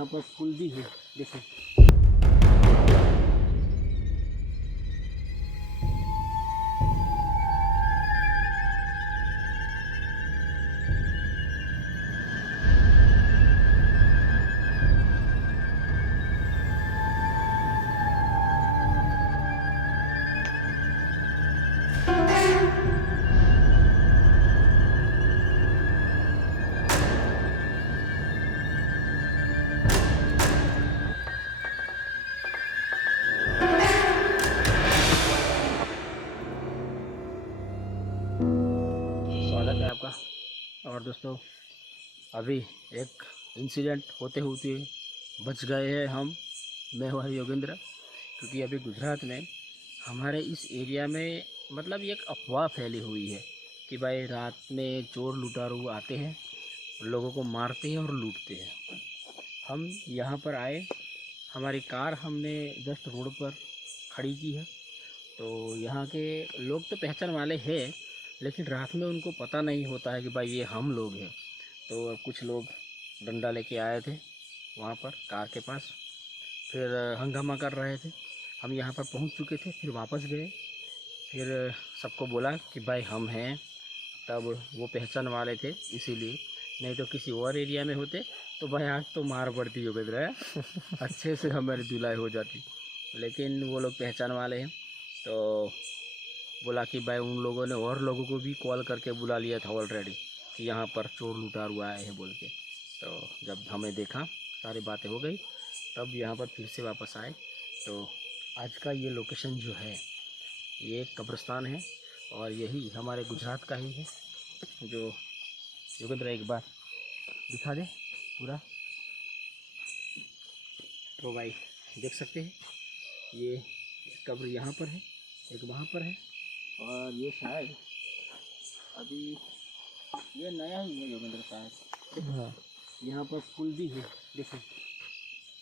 यहाँ पर फूल भी है, देखो। स्वागत है आपका। और दोस्तों, अभी एक इंसिडेंट होते होते बच गए हैं हम, मैं और योगेंद्र। क्योंकि अभी गुजरात में हमारे इस एरिया में मतलब एक अफवाह फैली हुई है कि भाई रात में चोर लुटारू आते हैं, लोगों को मारते हैं और लूटते हैं। हम यहाँ पर आए, हमारी कार हमने जस्ट रोड पर खड़ी की है। तो यहाँ के लोग तो पहचान वाले हैं, लेकिन रात में उनको पता नहीं होता है कि भाई ये हम लोग हैं। तो कुछ लोग डंडा लेके आए थे वहाँ पर कार के पास, फिर हंगामा कर रहे थे। हम यहाँ पर पहुँच चुके थे, फिर वापस गए, फिर सबको बोला कि भाई हम हैं। तब वो पहचान वाले थे इसीलिए, नहीं तो किसी और एरिया में होते तो भाई आज तो मार पड़ती हो गई अच्छे से हमारी धुलाई हो जाती। लेकिन वो लोग पहचान वाले हैं, तो बोला कि भाई उन लोगों ने और लोगों को भी कॉल करके बुला लिया था ऑलरेडी कि यहाँ पर चोर लुटारू आए हैं बोल के। तो जब हमें देखा, सारी बातें हो गई, तब यहाँ पर फिर से वापस आए। तो आज का ये लोकेशन जो है, ये कब्रिस्तान है और यही हमारे गुजरात का ही है। जो योगेंद्र एक बार दिखा दे पूरा। तो भाई देख सकते हैं, ये कब्र यहाँ पर है, एक वहाँ पर है, और ये शायद अभी ये नया ही है योगेंद्र शायद। हाँ, यहाँ पर फूल भी है, देखो,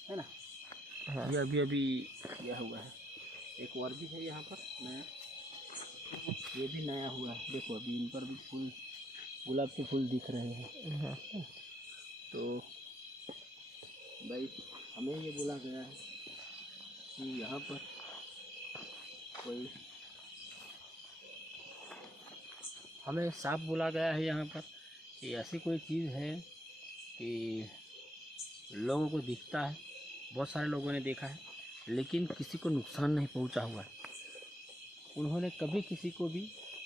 है ना। हाँ, ये अभी अभी यह हुआ है। एक और भी है यहाँ पर नया, ये भी नया हुआ है। देखो अभी इन पर भी फूल, गुलाब के फूल दिख रहे हैं। हाँ। तो भाई हमें ये बोला गया है कि यहाँ पर कोई, हमें साफ बोला गया है यहाँ पर कि ऐसी कोई चीज़ है कि लोगों को दिखता है, बहुत सारे लोगों ने देखा है, लेकिन किसी को नुकसान नहीं पहुँचा हुआ है। उन्होंने कभी किसी को भी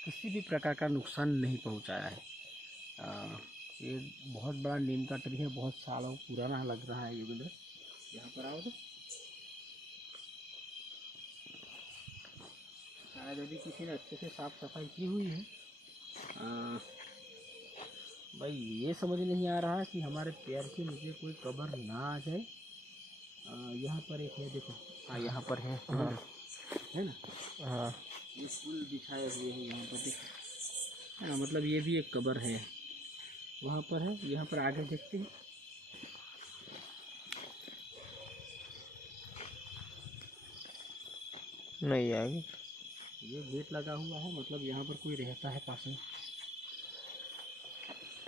किसी भी प्रकार का नुकसान नहीं पहुँचाया है। ये बहुत बड़ा नीम का ट्री है, बहुत सालों पुराना लग रहा है योगेंद्र। यहाँ पर आओ तो शायद अभी किसी ने अच्छे से साफ सफाई की हुई है। भाई ये समझ नहीं आ रहा कि हमारे पैर के नीचे कोई कब्र ना आ जाए। यहाँ पर एक है, देखो। हाँ, यहाँ पर है। हाँ, है ना। हाँ, ये फूल बिछाए हुए हैं यहाँ पर, देखो। हाँ, मतलब ये भी एक कब्र है, वहाँ पर है। यहाँ पर आगे देखते हैं, नहीं आगे ये गेट लगा हुआ है, मतलब यहाँ पर कोई रहता है पास में।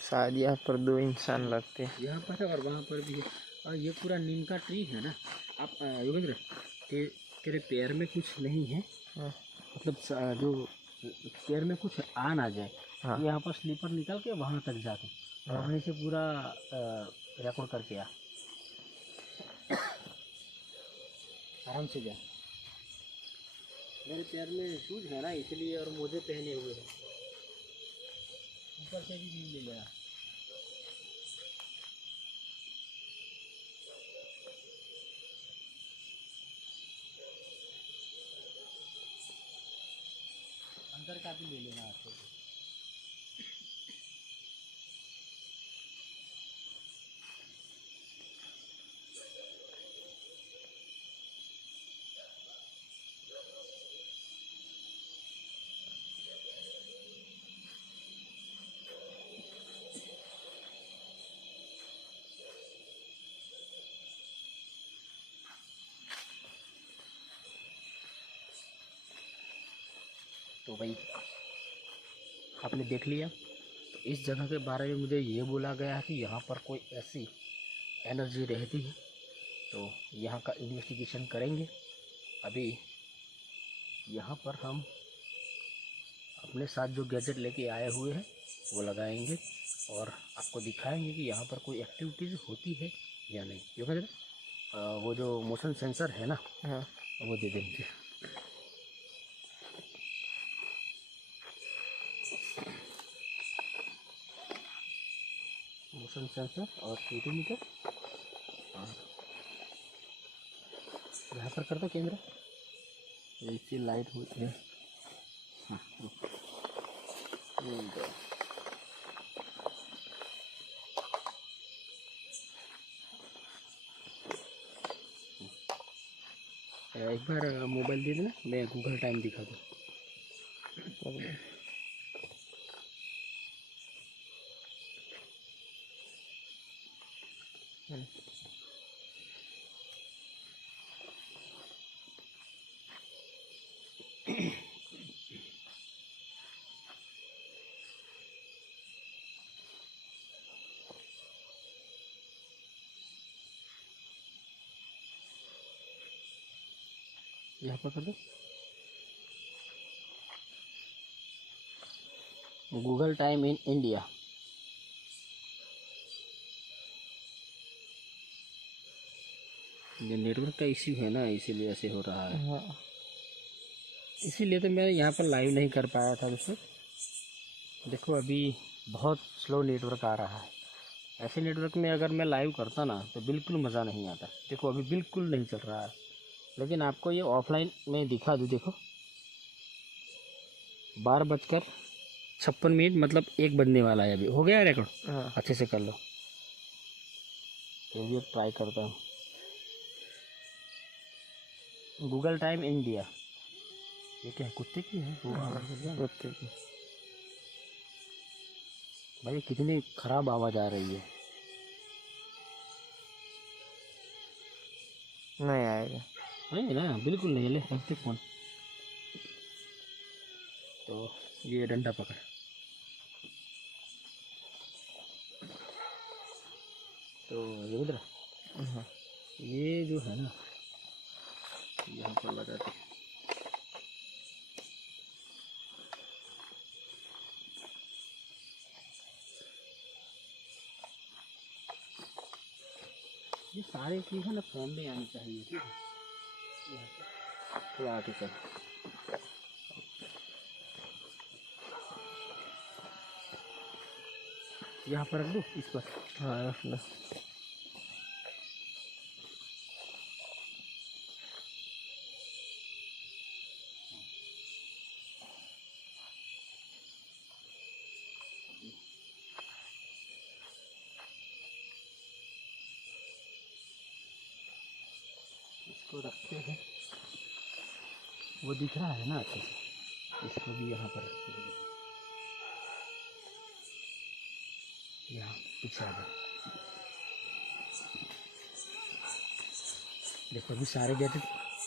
शायद यहाँ पर दो इंसान लगते हैं, यहाँ पर है और वहाँ पर भी है। और ये पूरा नीम का ट्री है ना। आप योगेंद्र, तेरे पैर में कुछ नहीं है। हाँ। मतलब जो पैर में कुछ आ ना जाए। हाँ। यहाँ पर स्लीपर निकाल के वहाँ तक जाते। हाँ। वहीं से पूरा रिकॉर्ड करके आ, आराम से जा। मेरे पैर में शूज है ना, इसलिए, और मोजे पहने हुए हैं, ऊपर से भी नहीं ले लिया। अंदर का भी ले लेना आपको। तो भाई आपने देख लिया। तो इस जगह के बारे में मुझे ये बोला गया है कि यहाँ पर कोई ऐसी एनर्जी रहती है तो यहाँ का इन्वेस्टिगेशन करेंगे। अभी यहाँ पर हम अपने साथ जो गैजेट लेके आए हुए हैं वो लगाएंगे और आपको दिखाएंगे कि यहाँ पर कोई एक्टिविटीज़ होती है या नहीं। क्योंकि वो जो मोशन सेंसर है ना, हाँ, वो दे देंगे। मोशन सेंसर और स्पीडोमीटर, और यहाँ पर कर दो कैमरा, ऐसी लाइट होती है। हाँ, एक बार मोबाइल दे देना, मैं गूगल टाइम दिखा दूँ। यहाँ पर कर दो गूगल टाइम इन इंडिया। ये नेटवर्क का इश्यू है ना, इसीलिए ऐसे हो रहा है। हाँ, इसीलिए तो मैं यहाँ पर लाइव नहीं कर पाया था दोस्तों। देखो अभी बहुत स्लो नेटवर्क आ रहा है। ऐसे नेटवर्क में अगर मैं लाइव करता ना तो बिल्कुल मज़ा नहीं आता। देखो अभी बिल्कुल नहीं चल रहा है, लेकिन आपको ये ऑफलाइन में दिखा दूँ। देखो 12:56 मतलब 1 बजने वाला है। अभी हो गया रिकॉर्ड। हाँ, अच्छे से कर लो। तो भी ट्राई करता हूँ। गूगल टाइम इंडिया, ये क्या है, कुत्ते की है? कुत्ते की। भाई कितनी ख़राब आवाज़ आ रही है। नहीं आएगा, नहीं ना, बिल्कुल नहीं। ले रखते फोन। तो ये डंडा पकड़। तो ये उधर, ये जो है ना, यहाँ पर लगाते। ये सारे चीज़ है ना फोन में आनी चाहिए। ठीक है, थोड़ा आगे चल। यहाँ पर रख दो, इस पर। हाँ रख लो। इसको रखते हैं, वो दिख रहा है ना अच्छे से। इसको भी यहाँ पर रखते हैं। यहाँ पीछे आ जाओ। देखो अभी सारे गैजेट,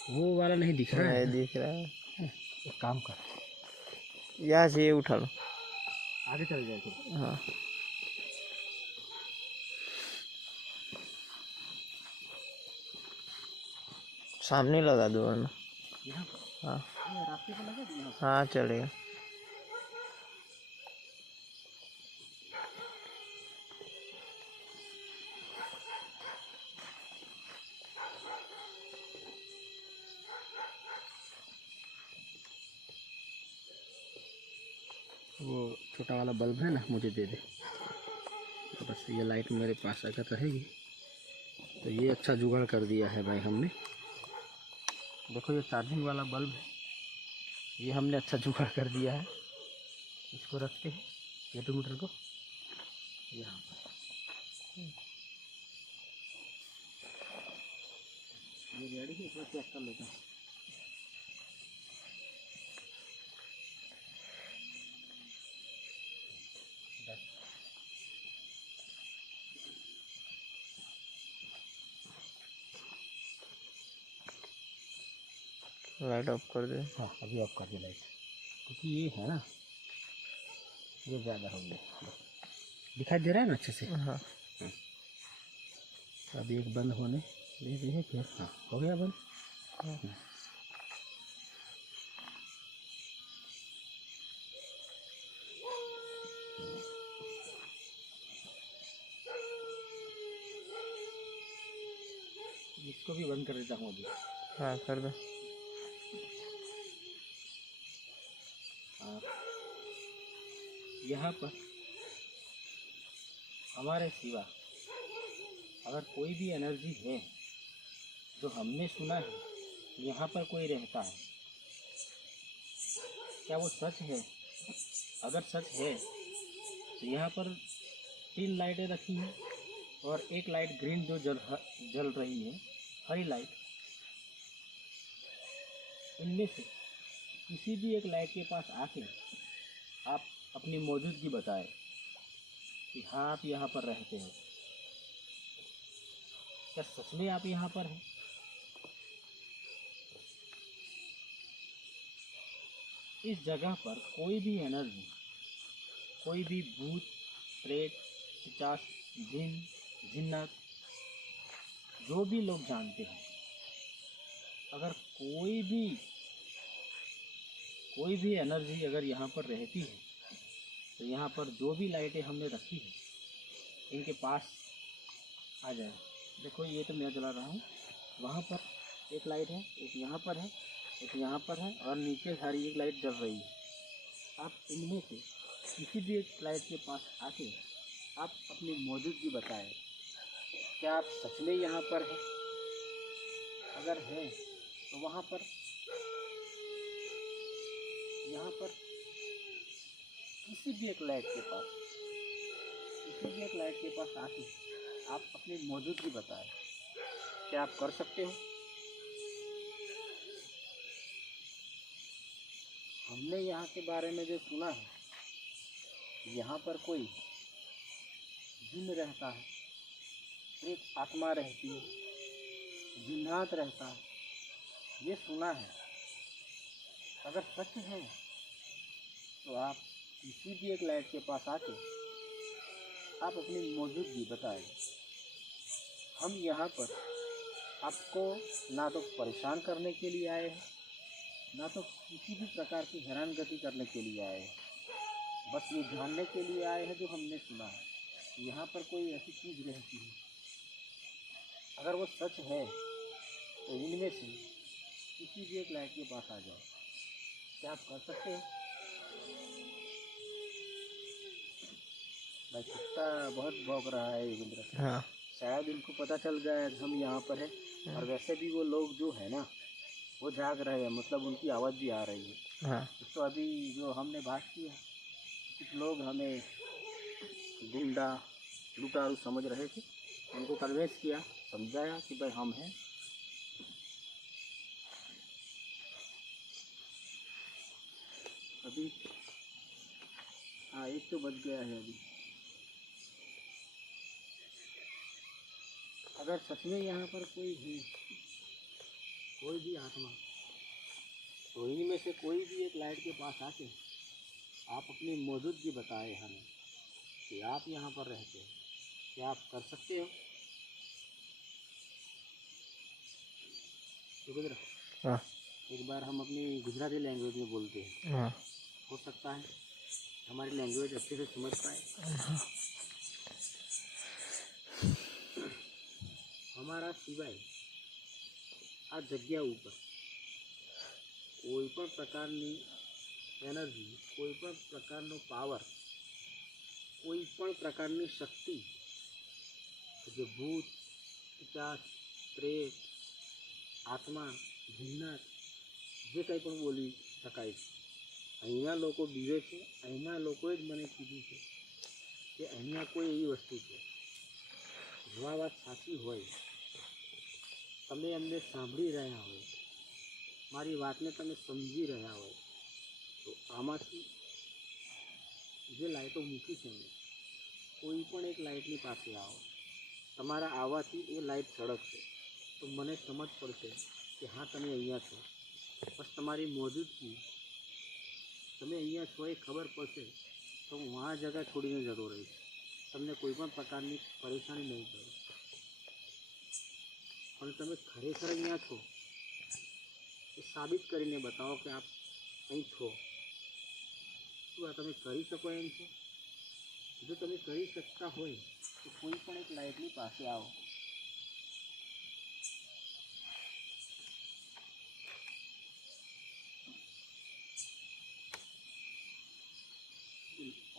वो वाला नहीं दिख रहा है। दिख रहा है। एक काम कर, यहाँ से ये उठा लो, आगे चल जाए तो। हाँ, सामने लगा दो वरना। हाँ रास्ते पे लगा दो। हाँ चलेगा। वो छोटा वाला बल्ब है ना, मुझे दे दे। तो बस ये लाइट मेरे पास अगर रहेगी तो ये अच्छा जुगाड़ कर दिया है भाई हमने। देखो ये चार्जिंग वाला बल्ब है, ये हमने अच्छा जुगाड़ कर दिया है। इसको रखते हैं एटोमीटर को यहाँ पर। ये रेडी है, एक बार चेक कर लेते हैं। लाइट ऑफ कर दे। हाँ अभी ऑफ कर दे लाइट, क्योंकि ये है ना, ये ज़्यादा हो गया। दिखाई दे रहा है ना अच्छे से। हाँ अभी एक बंद होने दे दिए क्या? हाँ, हो गया बंद। हाँ। इसको भी बंद कर देता हूँ अभी। हाँ कर दो। हाँ, यहाँ पर हमारे सिवा अगर कोई भी एनर्जी है जो हमने सुना है यहाँ पर कोई रहता है, क्या वो सच है? अगर सच है तो यहाँ पर 3 लाइटें रखी हैं और एक लाइट ग्रीन जो जल रही है, हरी लाइट। इनमें से किसी भी एक लाइट के पास आके आप अपनी मौजूदगी बताएं कि हाँ आप यहाँ पर रहते हो। क्या सच में आप यहाँ पर हैं? इस जगह पर कोई भी एनर्जी, कोई भी भूत, प्रेत, पिशाच, जिन, जिन्नात, जो भी लोग जानते हैं, अगर कोई भी एनर्जी अगर यहाँ पर रहती है तो यहाँ पर जो भी लाइटें हमने रखी है इनके पास आ जाए। देखो ये तो मैं जला रहा हूँ, वहाँ पर एक लाइट है, एक यहाँ पर है, एक यहाँ पर है और नीचे सारी एक लाइट जल रही है। आप इनमें से किसी भी एक लाइट के पास आके आप अपनी मौजूदगी बताएं, क्या आप सच में यहाँ पर हैं? अगर हैं तो वहाँ पर यहाँ पर किसी भी एक लाइट के पास आके आप अपनी मौजूदगी बताएं, क्या आप कर सकते हो? हमने यहाँ के बारे में जो सुना है, यहाँ पर कोई जिन रहता है, एक आत्मा रहती है, जिन्नात रहता है, ये सुना है। अगर सच है तो आप किसी भी एक लाइट के पास आके आप अपनी मौजूदगी बताएं। हम यहाँ पर आपको ना तो परेशान करने के लिए आए हैं, ना तो किसी भी प्रकार की हैरानगति करने के लिए आए हैं, बस ये जानने के लिए आए हैं जो हमने सुना है, यहाँ पर कोई ऐसी चीज़ रहती है। अगर वो सच है तो इनमें से किसी भी एक लाइट के पास आ जाओ, क्या आप कर सकते हैं? भाई कुत्ता बहुत भौंक रहा है योगेंद्र। हाँ। शायद इनको पता चल गया है हम यहाँ पर हैं, और वैसे भी वो लोग जो है ना वो जाग रहे हैं, मतलब उनकी आवाज़ भी आ रही है। हाँ। तो अभी जो हमने बात किया, कुछ लोग हमें गुंडा लुटारू समझ रहे थे, उनको कन्वेंस किया, समझाया कि भाई हम हैं। अभी हाँ, एक तो बच गया है अभी। अगर सच में यहाँ पर कोई है, कोई भी आत्मा, तो इनमें से कोई भी एक लाइट के पास आके आप अपनी मौजूदगी बताएं हमें कि आप यहाँ पर रहते हो, क्या आप कर सकते हो? योगेंद्र, हाँ। एक बार हम अपनी गुजराती लैंग्वेज में बोलते हैं, हाँ। हो सकता है हमारी लैंग्वेज अच्छे से समझ पाए। हमारा सिवाय आ जग्या ऊपर कोईपण प्रकारनी एनर्जी, कोईपण प्रकारनो पावर, कोईपण प्रकारनी शक्ति, जे भूत, पिशाच, प्रेत, आत्मा, जिन्नात, जे કંઈ પણ બોલી શકાય છે, અહીંના લોકો બીવે છે। અહીંના લોકોએ જ મને કીધું છે કે અહીંયા કોઈ એવી વસ્તુ છે, જો આ વાત સાચી હોય, તમે અમને સાંભળી રહ્યા હોય, મારી વાતને તમે સમજી રહ્યા હોય, તો આમાંથી જે લાઇટો મૂકી છે મેં, કોઈ પણ એક લાઇટની પાસે આવો, તમારા આવવાથી એ લાઇટ સળગશે, તો મને સમજ પડશે કે હા તમે અહીંયા છો। બસ તમારી મौजूदगी, તમે અહીંયા છો એ ખબર પડશે તો હું આ જગા છોડીને જતો રહીશ, તમને કોઈ પણ પ્રકારની પરેશાની નહીં પડે। પણ તમે ખરેખર અહીંયા છો એ સાબિત કરીને બતાવો કે આપ અહીં છો. શું આ તમે કરી શકો એમ છો? જો તમે કરી શકતા હોય તો કોઈ પણ એક લાઇટની પાસે આવો.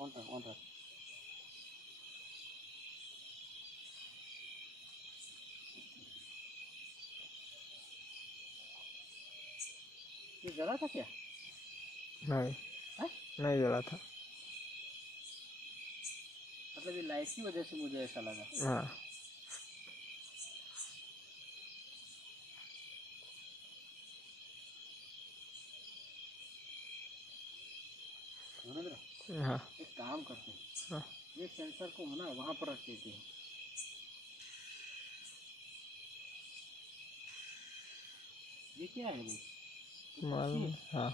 ઓન રાખ. ये जला था क्या? नहीं है? नहीं जला था. मतलब ये लाइट की वजह से मुझे ऐसा लगा. हाँ धर्मेंद्र, हाँ एक काम करते हैं, हाँ ये सेंसर को ना वहाँ पर रख देते हैं. ये क्या है भाई? मालूम. हाँ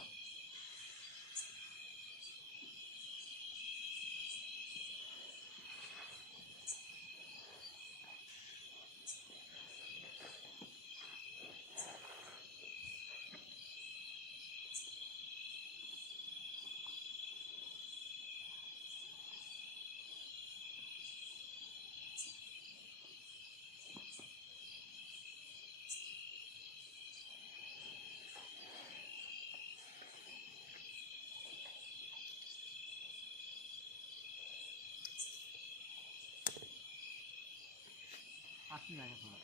हाथ में आया थोड़ा.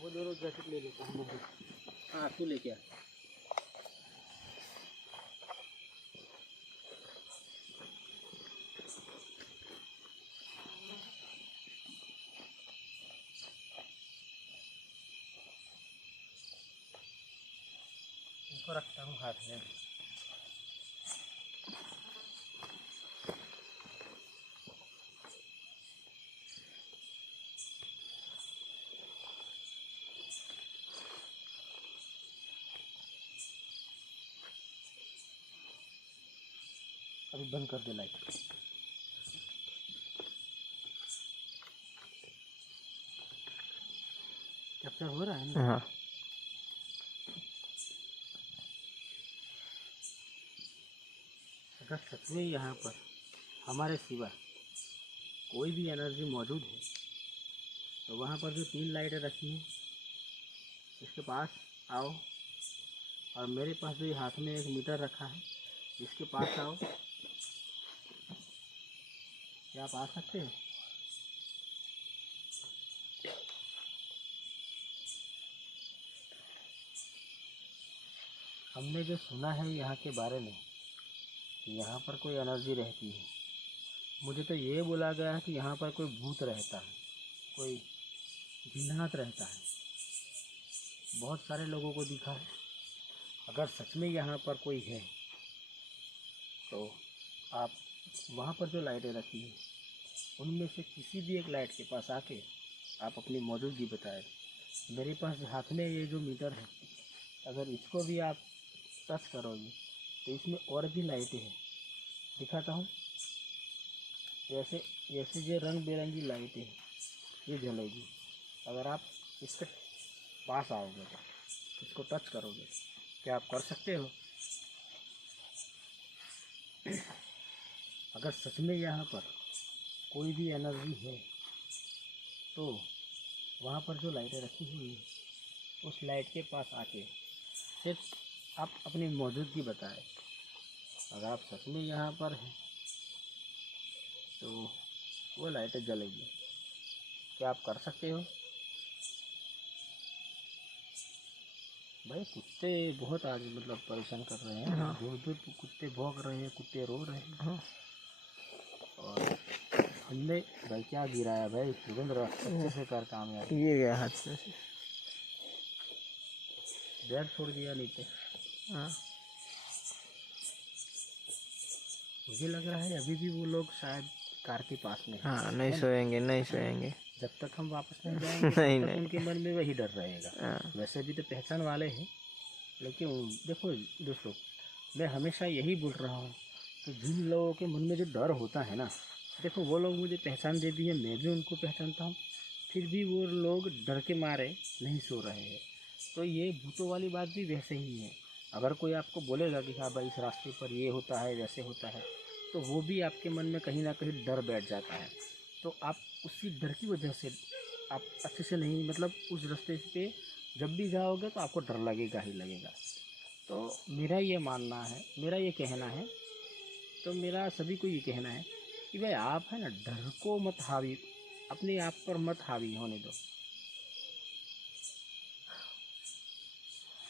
वो दोनों जैकेट ले लेता हूँ. हाँ तू लेके आ. इनको रखता हूँ हाथ में. अभी बंद कर दे लाइट. कैप्चर हो रहा है ना? हाँ अगर सच में यहाँ पर हमारे सिवा कोई भी एनर्जी मौजूद है तो वहाँ पर जो 3 लाइटें रखी हैं इसके पास आओ. और मेरे पास जो ये हाथ में एक मीटर रखा है इसके पास आओ. क्या आप आ सकते हो? हमने जो सुना है यहाँ के बारे में कि यहाँ पर कोई एनर्जी रहती है. मुझे तो ये बोला गया है कि यहाँ पर कोई भूत रहता है, कोई जिन्नात रहता है. बहुत सारे लोगों को दिखा है. अगर सच में यहाँ पर कोई है तो आप वहाँ पर जो लाइटें रखी हैं उनमें से किसी भी एक लाइट के पास आके आप अपनी मौजूदगी बताएं. मेरे पास हाथ में ये जो मीटर है अगर इसको भी आप टच करोगे तो इसमें और भी लाइटें हैं. दिखाता हूँ. ऐसे ऐसे जो रंग बिरंगी लाइटें हैं ये जलेगी. अगर आप इसके पास आओगे तो इसको टच करोगे. क्या आप कर सकते हो? अगर सच में यहाँ पर कोई भी एनर्जी है तो वहाँ पर जो लाइटें रखी हुई है उस लाइट के पास आके सिर्फ आप अपनी मौजूदगी बताएं. अगर आप सच में यहाँ पर हैं तो वो लाइटें जलेगी. क्या आप कर सकते हो? भाई कुत्ते बहुत आज मतलब परेशान कर रहे हैं. हाँ। दूर दूर कुत्ते भौंक रहे हैं, कुत्ते रो रहे हैं. हाँ और हमने भाई क्या गिराया भाई सुरेंद्र, अच्छे से कर काम यार. ये गया हाथ में से. बैग छोड़ दिया नीचे. हाँ मुझे लग रहा है अभी भी वो लोग शायद कार के पास में हैं. हाँ नहीं सोएंगे नहीं सोएंगे. जब तक हम वापस नहीं जाएंगे नहीं, तब तक नहीं। उनके मन में वही डर रहेगा. हाँ वैसे भी तो पहचान वाले हैं. लेकिन देखो दोस्तों, मैं हमेशा यही बोल रहा हूँ कि जिन लोगों के मन में जो डर होता है ना, देखो वो लोग मुझे पहचान देती है, मैं भी उनको पहचानता हूँ. फिर भी वो लोग डर के मारे नहीं सो रहे हैं। तो ये भूतों वाली बात भी वैसे ही है। अगर कोई आपको बोलेगा कि हाँ भाई इस रास्ते पर ये होता है वैसे होता है, तो वो भी आपके मन में कहीं ना कहीं डर बैठ जाता है। तो आप उसी डर की वजह से आप अच्छे से नहीं, मतलब उस रास्ते पे जब भी जाओगे तो आपको डर लगेगा ही लगेगा। तो मेरा ये मानना है, मेरा ये कहना है, तो मेरा सभी को ये कहना है कि भाई आप है ना डर को मत हावी, अपने आप पर मत हावी होने दो।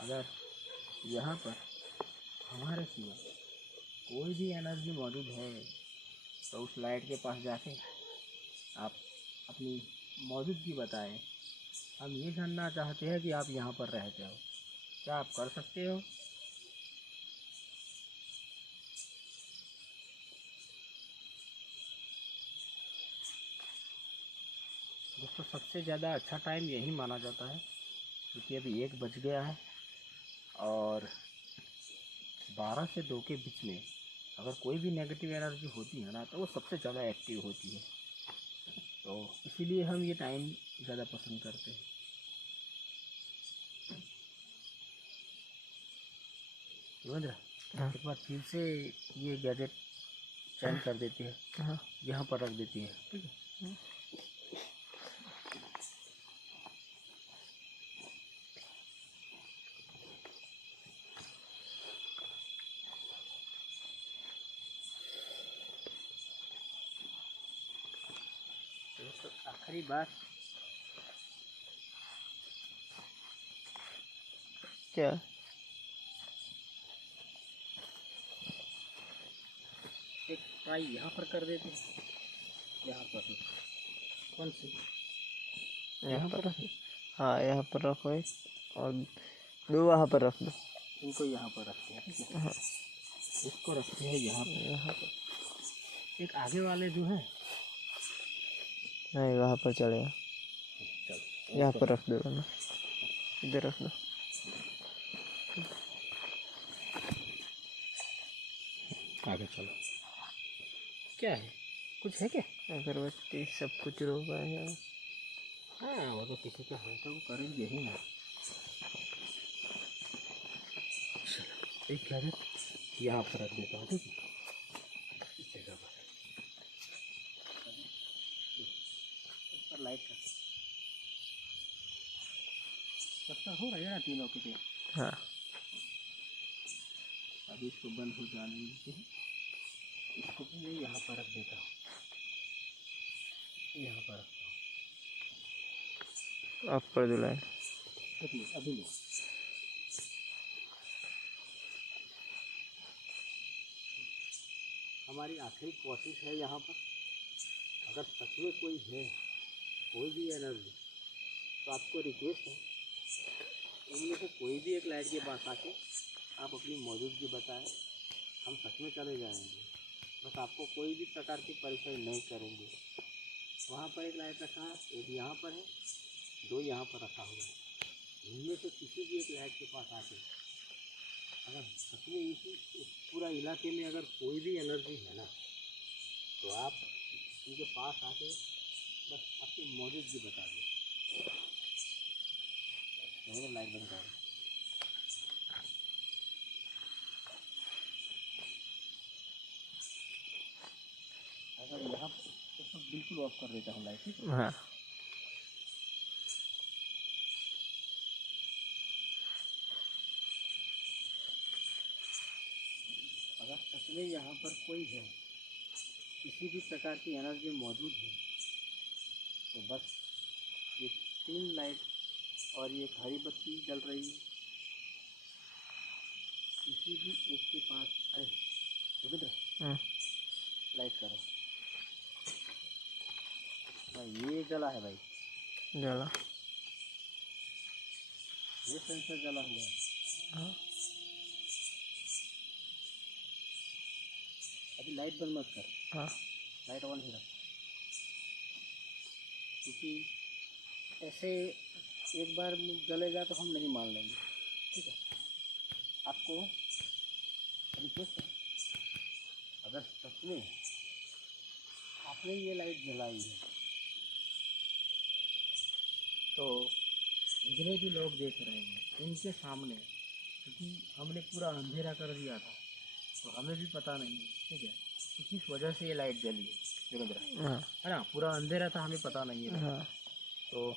अगर यहाँ पर हमारे सिवा कोई भी एनर्जी मौजूद है तो उस लाइट के पास जाके आप अपनी मौजूदगी बताएं। हम ये जानना चाहते हैं कि आप यहाँ पर रहते हो, क्या आप कर सकते हो? दोस्तों सबसे ज़्यादा अच्छा टाइम यही माना जाता है, क्योंकि अभी 1 बज गया है और 12 से 2 के बीच में अगर कोई भी नेगेटिव एनर्जी होती है ना तो वो सबसे ज़्यादा एक्टिव होती है। तो इसीलिए हम ये टाइम ज़्यादा पसंद करते हैं। युवेंद्र, हाँ एक बार फिर से ये गैजेट चेंज कर देती है, हाँ यहाँ पर रख देती है, ठीक है? दोस्तों आखिरी बात, क्या? एक ट्राई यहाँ पर कर देते हैं, यहाँ पर ही। कौन सी? यहाँ पर रख। हाँ यहाँ पर रखो एक, और 2 वहाँ पर रख दो। इनको यहाँ पर रखते हैं, ठीक है? हाँ इसको रखते हैं यहाँ पर। यहाँ पर एक आगे वाले जो हैं, नहीं, वहाँ पर चलेगा। चलो यहाँ पर रख दो ना, इधर रख दो। आगे चलो। क्या है, कुछ है क्या? अगरबत्ती सब कुछ रोका है। हाँ वो तो किसी का है तो वो करेंगे ही ना। चलो एक गैजेट यहाँ पर रख देता हूँ, ठीक है? इस जगह पर लाइट का सस्ता हो रहा है ना तीनों के लिए। हाँ अभी इसको बंद हो जाने देते हैं, इसको भी मैं यहाँ पर रख देता हूँ, यहाँ पर रखता हूँ। आप कर दो लाइन। अभी लो। हमारी आखिरी कोशिश है यहाँ पर, अगर सच में कोई है, कोई भी एनर्जी, तो आपको रिक्वेस्ट है उनमें से कोई भी एक लाइट के पास आके आप अपनी मौजूदगी बताएं, हम सच में चले जाएंगे। बस आपको कोई भी प्रकार की परेशानी नहीं करेंगे। वहाँ पर एक लाइट रखा है, एक यहाँ पर है, 2 यहाँ पर रखा हुआ है। इनमें से किसी भी एक लाइट के पास आके अगर सच में इसी पूरा इलाके में अगर कोई भी एनर्जी है ना, तो आप उनके पास आके बस अपनी मौजूदगी बता दें। लाइट बंद करो। अगर यहाँ तो बिल्कुल ऑफ कर देता हूँ लाइट, ठीक है? हाँ अगर सच में यहाँ पर कोई है, किसी भी प्रकार की एनर्जी मौजूद है, तो बस ये 3 लाइट और ये हरी बत्ती जल रही है, किसी भी एक के पास, अरे रविंद्र लाइट करो भाई, ये जला है भाई, जला। ये सेंसर जला हुआ है। हाँ अभी लाइट बंद मत कर, हाँ लाइट ऑन ही रख, क्योंकि ऐसे एक बार में जलेगा तो हम नहीं मान लेंगे, ठीक है? आपको रिक्वेस्ट है, अगर सच में आपने ये लाइट जलाई है तो जितने भी लोग देख रहे हैं इनके सामने, क्योंकि हमने पूरा अंधेरा कर दिया था तो हमें भी पता नहीं है, ठीक है, कि किस वजह से ये लाइट जली है योगेंद्र, हाँ है ना। पूरा अंधेरा था, हमें पता नहीं है। हाँ तो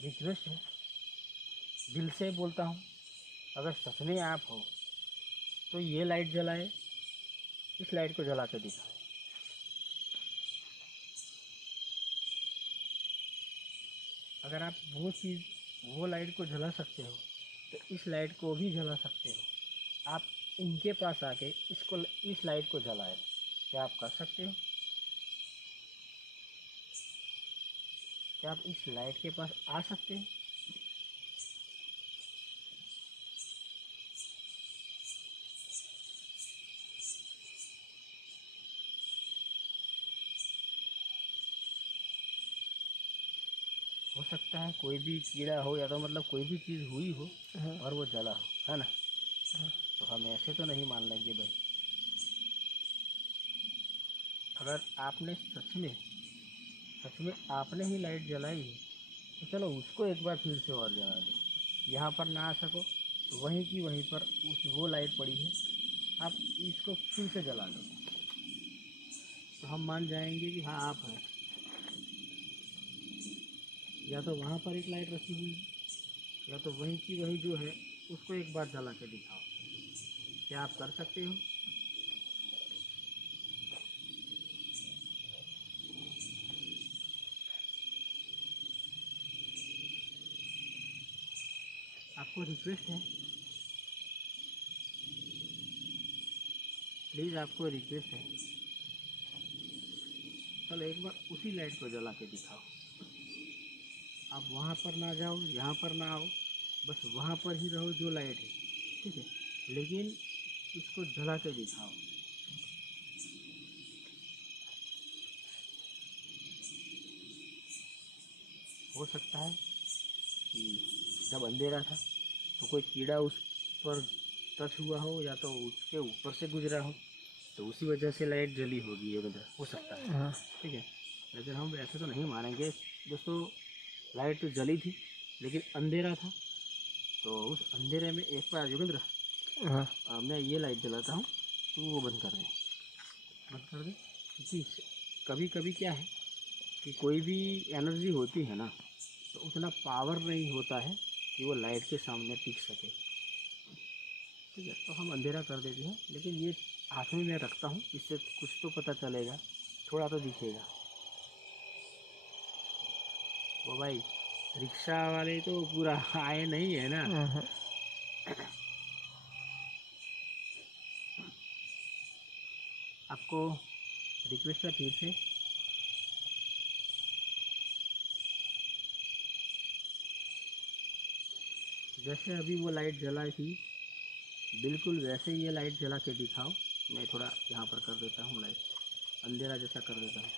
रिक्वेस्ट है, दिल से बोलता हूँ, अगर सच में आप हो तो ये लाइट जलाए, इस लाइट को जला के दिखाओ। अगर आप वो चीज़, वो लाइट को जला सकते हो तो इस लाइट को भी जला सकते हो। आप इनके पास आके इसको, इस लाइट को जलाए, क्या आप कर सकते हो? क्या आप इस लाइट के पास आ सकते हैं? हो सकता है कोई भी कीड़ा हो या तो मतलब कोई भी चीज़ हुई हो हाँ और वो जला हो, है ना। हाँ तो हम ऐसे तो नहीं मान लेंगे भाई। अगर आपने सच में आपने ही लाइट जलाई है तो चलो उसको एक बार फिर से और जला दो। यहाँ पर ना आ सको तो वहीं की वहीं पर वो लाइट पड़ी है, आप इसको फिर से जला दो, तो हम मान जाएंगे कि हाँ आप हैं। या तो वहाँ पर एक लाइट रखी हुई है, या तो वहीं की वहीं जो है उसको एक बार जला के दिखाओ। क्या आप कर सकते हो? आपको रिक्वेस्ट है, प्लीज़ आपको रिक्वेस्ट है, चलो एक बार उसी लाइट को जला के दिखाओ। आप वहाँ पर ना जाओ, यहाँ पर ना आओ, बस वहाँ पर ही रहो जो लाइट है, ठीक है, लेकिन इसको जला के दिखाओ। हो सकता है कि जब अंधेरा था तो कोई कीड़ा उस पर टच हुआ हो या तो उसके ऊपर से गुजरा हो, तो उसी वजह से लाइट जली होगी, ये वजह हो सकता है, हाँ ठीक है। लेकिन हम ऐसे तो नहीं मानेंगे दोस्तों। लाइट तो जली थी लेकिन अंधेरा था, तो उस अंधेरे में एक बार योगेंद्र, हाँ मैं ये लाइट जलाता हूँ, तो वो बंद कर दें, बंद कर दें। क्योंकि कभी कभी क्या है कि कोई भी एनर्जी होती है ना, तो उतना पावर नहीं होता है कि वो लाइट के सामने टिक सके, ठीक है। तो हम अंधेरा कर देते हैं, लेकिन ये हाथ में मैं रखता हूँ, इससे कुछ तो पता चलेगा, थोड़ा तो दिखेगा। वो भाई रिक्शा वाले तो पूरा आए नहीं है ना। हाँ आपको रिक्वेस्ट है फिर से, जैसे अभी वो लाइट जलाई थी बिल्कुल वैसे ही ये लाइट जला के दिखाओ। मैं थोड़ा यहाँ पर कर देता हूँ लाइट, अंधेरा जैसा कर देता हूँ।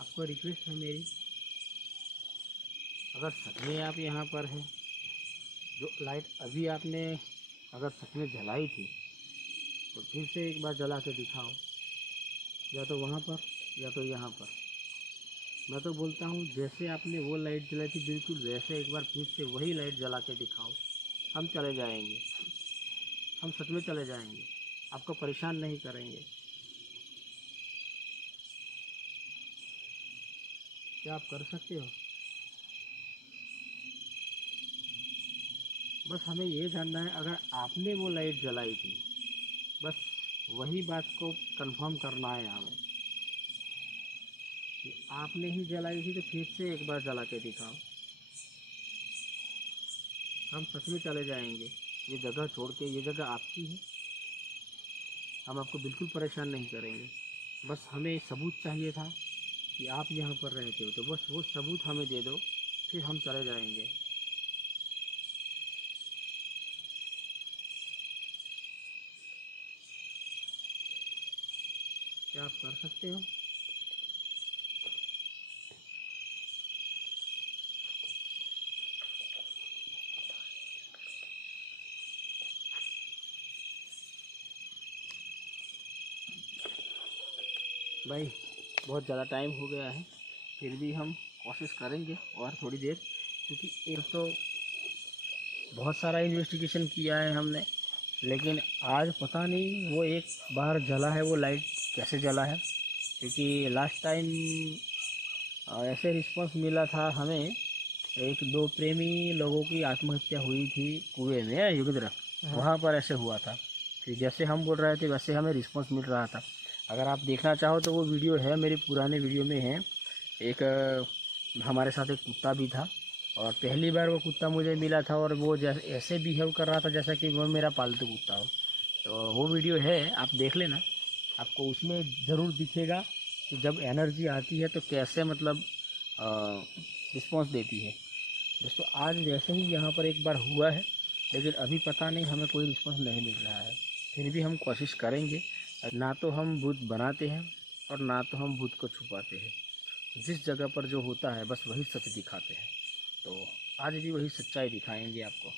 आपको रिक्वेस्ट है मेरी, अगर सच में आप यहाँ पर हैं, जो लाइट अभी आपने अगर सच में जलाई थी तो फिर से एक बार जला के दिखाओ, या तो वहाँ पर या तो यहाँ पर। मैं तो बोलता हूँ जैसे आपने वो लाइट जलाई थी बिल्कुल वैसे एक बार फिर से वही लाइट जला के दिखाओ। हम चले जाएंगे, हम सच में चले जाएंगे, आपको परेशान नहीं करेंगे। क्या आप कर सकते हो? बस हमें ये जानना है, अगर आपने वो लाइट जलाई थी, बस वही बात को कंफर्म करना है हमें कि आपने ही जलाई थी, तो फिर से एक बार जला के दिखाओ। हम सच में चले जाएंगे, ये जगह छोड़ के, ये जगह आपकी है, हम आपको बिल्कुल परेशान नहीं करेंगे। बस हमें सबूत चाहिए था कि आप यहाँ पर रहते हो, तो बस वो सबूत हमें दे दो, फिर हम चले जाएंगे। क्या आप कर सकते हो? भाई बहुत ज़्यादा टाइम हो गया है, फिर भी हम कोशिश करेंगे और थोड़ी देर, क्योंकि एक तो बहुत सारा इन्वेस्टिगेशन किया है हमने, लेकिन आज पता नहीं वो एक बार जला है वो लाइट कैसे जला है। क्योंकि लास्ट टाइम ऐसे रिस्पांस मिला था हमें, एक दो प्रेमी लोगों की आत्महत्या हुई थी कुएं में युगद्र, हाँ। वहाँ पर ऐसे हुआ था। फिर जैसे हम बोल रहे थे वैसे हमें रिस्पांस मिल रहा था। अगर आप देखना चाहो तो वो वीडियो है, मेरे पुराने वीडियो में है। एक हमारे साथ एक कुत्ता भी था, और पहली बार वो कुत्ता मुझे मिला था और वो जैसे ऐसे बिहेव कर रहा था जैसा कि वो मेरा पालतू कुत्ता हो। तो वो वीडियो है, आप देख लेना, आपको उसमें ज़रूर दिखेगा कि जब एनर्जी आती है तो कैसे मतलब रिस्पॉन्स देती है। दोस्तों आज वैसे ही यहाँ पर एक बार हुआ है, लेकिन अभी पता नहीं हमें कोई रिस्पॉन्स नहीं मिल रहा है। फिर भी हम कोशिश करेंगे। ना तो हम भूत बनाते हैं और ना तो हम भूत को छुपाते हैं, जिस जगह पर जो होता है बस वही सच दिखाते हैं। तो आज भी वही सच्चाई दिखाएंगे आपको।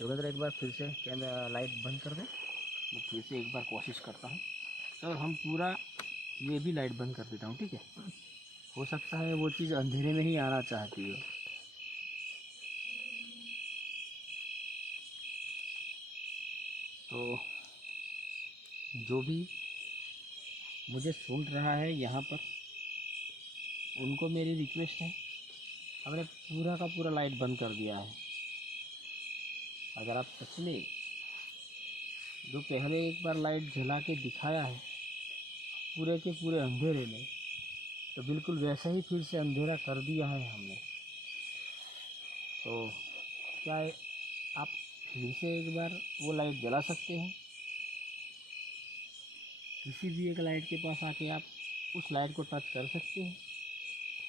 योगेंद्र एक बार फिर से कैमरा लाइट बंद कर दें, मैं फिर से एक बार कोशिश करता हूँ। तो हम पूरा ये भी लाइट बंद कर देता हूँ, ठीक है। हो सकता है वो चीज़ अंधेरे में ही आना चाहती हो। तो जो भी मुझे सुन रहा है यहाँ पर, उनको मेरी रिक्वेस्ट है, हमने पूरा का पूरा लाइट बंद कर दिया है। अगर आप सच में जो पहले एक बार लाइट जला के दिखाया है पूरे के पूरे अंधेरे में, तो बिल्कुल वैसा ही फिर से अंधेरा कर दिया है हमने। तो क्या आप फिर से एक बार वो लाइट जला सकते हैं? किसी भी एक लाइट के पास आके आप उस लाइट को टच कर सकते हैं?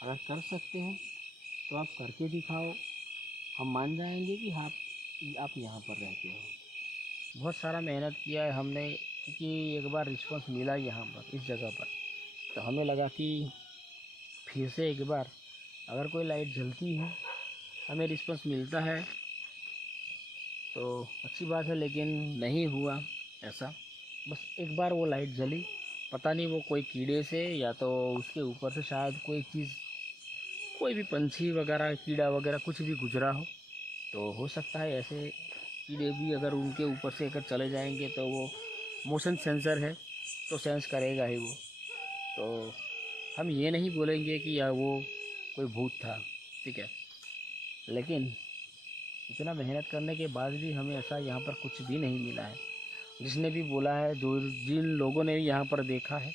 अगर कर सकते हैं तो आप करके दिखाओ, हम मान जाएंगे कि आप यहाँ पर रहते हो। बहुत सारा मेहनत किया है हमने, क्योंकि एक बार रिस्पांस मिला यहाँ पर इस जगह पर, तो हमें लगा कि फिर से एक बार अगर कोई लाइट जलती है, हमें रिस्पांस मिलता है तो अच्छी बात है। लेकिन नहीं हुआ ऐसा। बस एक बार वो लाइट जली, पता नहीं वो कोई कीड़े से या तो उसके ऊपर से शायद कोई चीज़, कोई भी पंछी वगैरह कीड़ा वगैरह कुछ भी गुजरा हो। तो हो सकता है ऐसे कीड़े भी अगर उनके ऊपर से अगर चले जाएंगे तो वो मोशन सेंसर है तो सेंस करेगा ही वो। तो हम ये नहीं बोलेंगे कि या वो कोई भूत था, ठीक है। लेकिन इतना मेहनत करने के बाद भी हमें ऐसा यहाँ पर कुछ भी नहीं मिला है। जिसने भी बोला है, जो जिन लोगों ने यहाँ पर देखा है,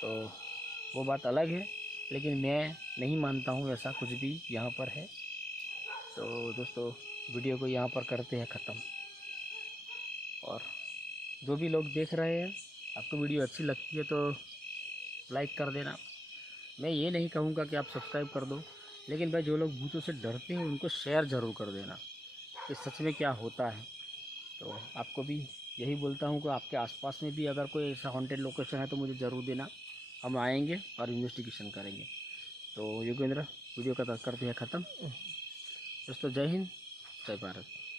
तो वो बात अलग है, लेकिन मैं नहीं मानता हूँ ऐसा कुछ भी यहाँ पर है। तो दोस्तों वीडियो को यहाँ पर करते हैं ख़त्म। और जो भी लोग देख रहे हैं, आपको वीडियो अच्छी लगती है तो लाइक कर देना। मैं ये नहीं कहूँगा कि आप सब्सक्राइब कर दो, लेकिन भाई जो लोग भूतों से डरते हैं उनको शेयर ज़रूर कर देना कि सच में क्या होता है। तो आपको भी यही बोलता हूँ कि आपके आसपास में भी अगर कोई ऐसा हॉन्टेड लोकेशन है तो मुझे ज़रूर देना, हम आएंगे और इन्वेस्टिगेशन करेंगे। तो योगेंद्र वीडियो का करते हैं ख़त्म। दोस्तों जय हिंद, जय भारत।